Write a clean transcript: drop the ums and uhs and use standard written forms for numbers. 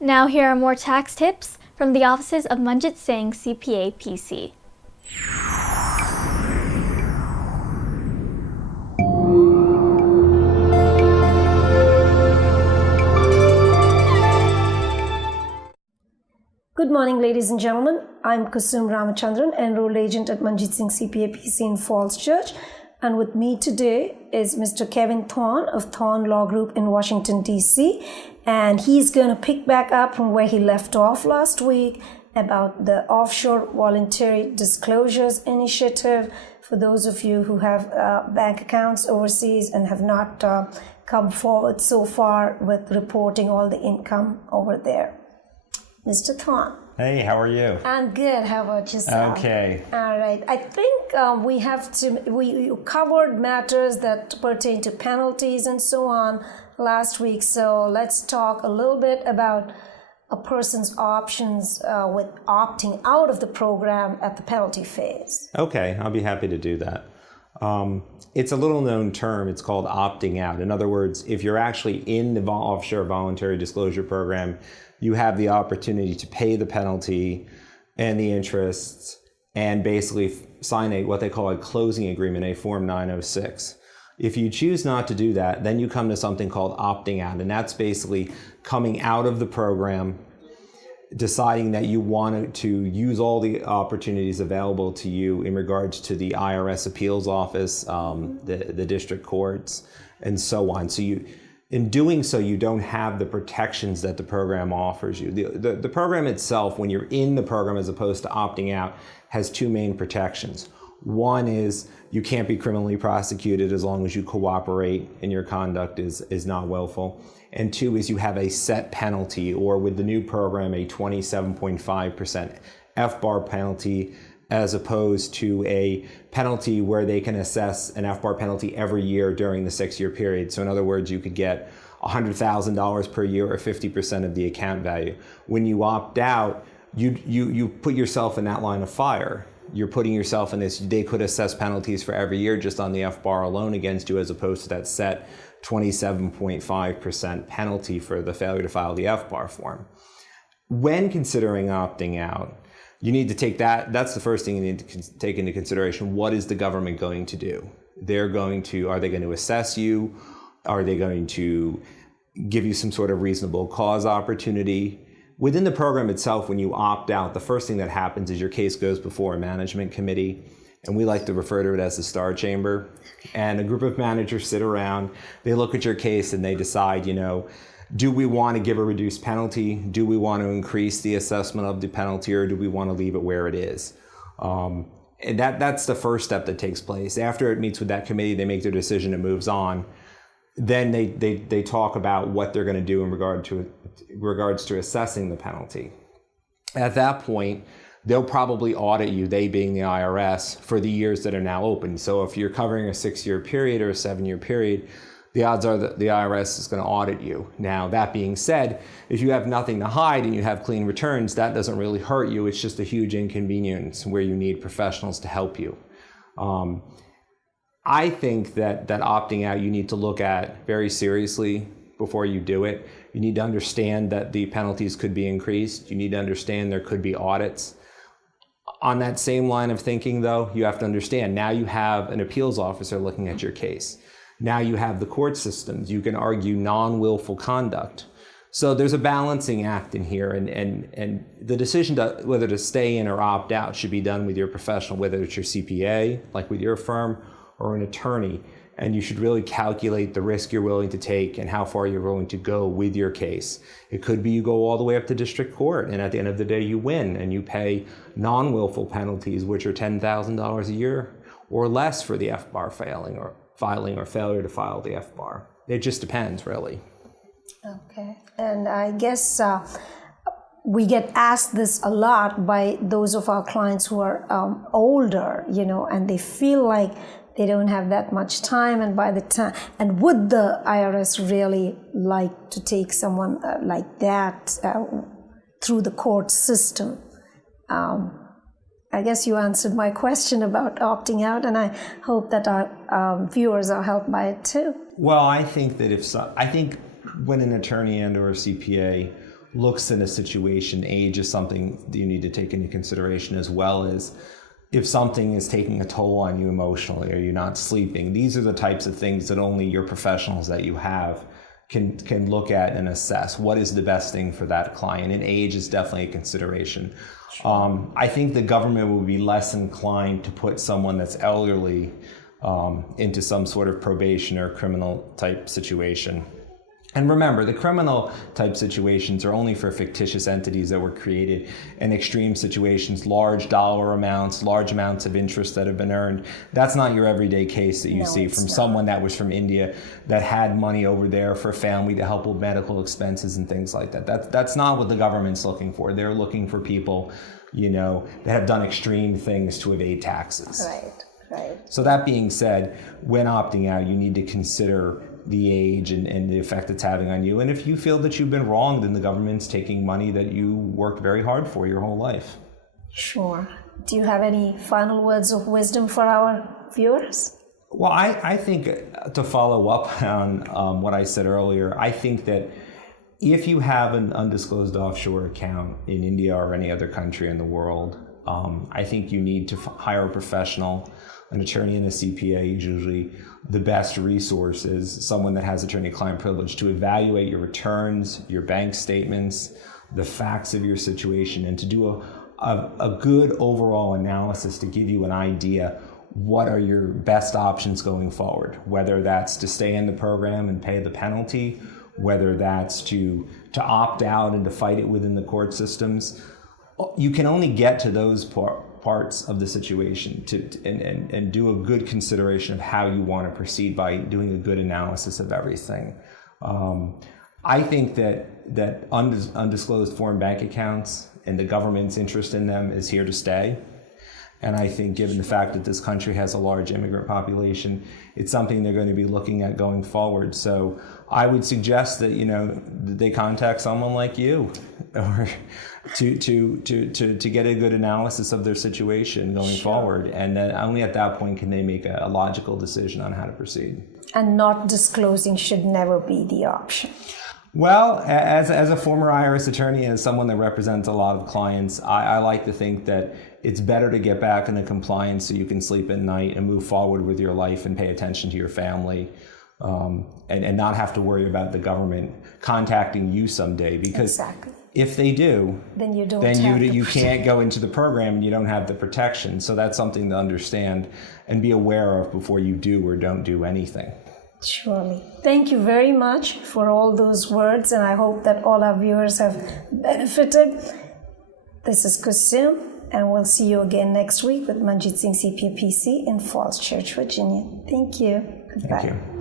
Now here are more tax tips from the offices of Manjit Singh, CPA PC. Good morning, ladies and gentlemen. I'm Kusum Ramachandran, enrolled agent at Manjit Singh CPA PC in Falls Church. And with me today is Mr. Kevin Thorne of Thorne Law Group in Washington, D.C. And he's going to pick back up from where he left off last week about the Offshore Voluntary Disclosures Initiative for those of you who have bank accounts overseas and have not come forward so far with reporting all the income over there. Mr. Thorne. Hey, how are you? I'm good. How about yourself? Okay. All right. I think we covered matters that pertain to penalties and so on last week. So let's talk a little bit about a person's options with opting out of the program at the penalty phase. Okay, I'll be happy to do that. It's a little known term. It's called opting out. In other words, if you're actually in the offshore voluntary disclosure program, you have the opportunity to pay the penalty and the interests and basically sign what they call a closing agreement, a Form 906. If you choose not to do that, then you come to something called opting out, and that's basically coming out of the program, deciding that you want to use all the opportunities available to you in regards to the IRS appeals office, the district courts, and so on. So in doing so, you don't have the protections that the program offers you. The program itself, when you're in the program as opposed to opting out, has two main protections. One is you can't be criminally prosecuted as long as you cooperate and your conduct is not willful. And two is you have a set penalty, or with the new program, a 27.5% FBAR penalty, as opposed to a penalty where they can assess an FBAR penalty every year during the 6-year period. So in other words, you could get $100,000 per year or 50% of the account value. When you opt out, you put yourself in that line of fire. You're putting yourself in this, they could assess penalties for every year just on the FBAR alone against you, as opposed to that set 27.5% penalty for the failure to file the FBAR form. When considering opting out, you need to take that's the first thing you need to take into consideration. What is the government going to do? Are they going to assess you? Are they going to give you some sort of reasonable cause opportunity? Within the program itself, when you opt out, the first thing that happens is your case goes before a management committee, and we like to refer to it as the Star Chamber. And a group of managers sit around, they look at your case, and they decide, do we want to give a reduced penalty? Do we want to increase the assessment of the penalty, or do we want to leave it where it is? And that's the first step that takes place. After it meets with that committee, they make their decision, it moves on. Then they talk about what they're going to do in regards to assessing the penalty. At that point, they'll probably audit you, they being the IRS, for the years that are now open. So if you're covering a 6-year period or a 7-year period, the odds are that the IRS is going to audit you. Now, that being said, if you have nothing to hide and you have clean returns, that doesn't really hurt you. It's just a huge inconvenience where you need professionals to help you. I think that opting out, you need to look at very seriously before you do it. You need to understand that the penalties could be increased. You need to understand there could be audits. On that same line of thinking, though, you have to understand now you have an appeals officer looking at your case. Now you have the court systems. You can argue non-willful conduct. So there's a balancing act in here, and the decision whether to stay in or opt out should be done with your professional, whether it's your CPA, like with your firm, or an attorney. And you should really calculate the risk you're willing to take and how far you're willing to go with your case. It could be you go all the way up to district court, and at the end of the day you win and you pay non-willful penalties, which are $10,000 a year or less for the FBAR filing or failure to file the FBAR. It just depends, really. Okay, and I guess we get asked this a lot by those of our clients who are older, and they feel like they don't have that much time, and by the time, and would the IRS really like to take someone like that through the court system? I guess you answered my question about opting out, and I hope that our viewers are helped by it too. Well, I think that when an attorney and or a CPA looks at a situation. Age is something that you need to take into consideration, as well as if something is taking a toll on you emotionally, or you're not sleeping. These are the types of things that only your professionals that you have can look at and assess what is the best thing for that client. And age is definitely a consideration. I think the government would be less inclined to put someone that's elderly into some sort of probation or criminal type situation. And remember, the criminal type situations are only for fictitious entities that were created in extreme situations, large dollar amounts, large amounts of interest that have been earned. That's not your everyday case that you see from someone that was from India that had money over there for a family to help with medical expenses and things like that. That's not what the government's looking for. They're looking for people, that have done extreme things to evade taxes. Right. So that being said, when opting out, you need to consider the age and the effect it's having on you. And if you feel that you've been wronged, then the government's taking money that you worked very hard for your whole life. Sure. Do you have any final words of wisdom for our viewers? Well, I think to follow up on what I said earlier, I think that if you have an undisclosed offshore account in India or any other country in the world, I think you need to hire a professional. An attorney and a CPA is usually the best resource, is someone that has attorney-client privilege to evaluate your returns, your bank statements, the facts of your situation, and to do a good overall analysis to give you an idea what are your best options going forward, whether that's to stay in the program and pay the penalty, whether that's to opt out and to fight it within the court systems. You can only get to those parts of the situation and do a good consideration of how you want to proceed by doing a good analysis of everything. I think that undisclosed foreign bank accounts and the government's interest in them is here to stay. And I think given the fact that this country has a large immigrant population, it's something they're going to be looking at going forward. So I would suggest that, that they contact someone like you, or to get a good analysis of their situation going forward. And then only at that point can they make a logical decision on how to proceed. And not disclosing should never be the option. Well, as a former IRS attorney and as someone that represents a lot of clients, I like to think that it's better to get back into compliance so you can sleep at night and move forward with your life and pay attention to your family, and not have to worry about the government contacting you someday. Because if they do, then you can't go into the program and you don't have the protection. So that's something to understand and be aware of before you do or don't do anything. Surely. Thank you very much for all those words, and I hope that all our viewers have benefited. This is Kusum, and we'll see you again next week with Manjit Singh CPA PC in Falls Church, Virginia. Thank you. Goodbye. Thank you.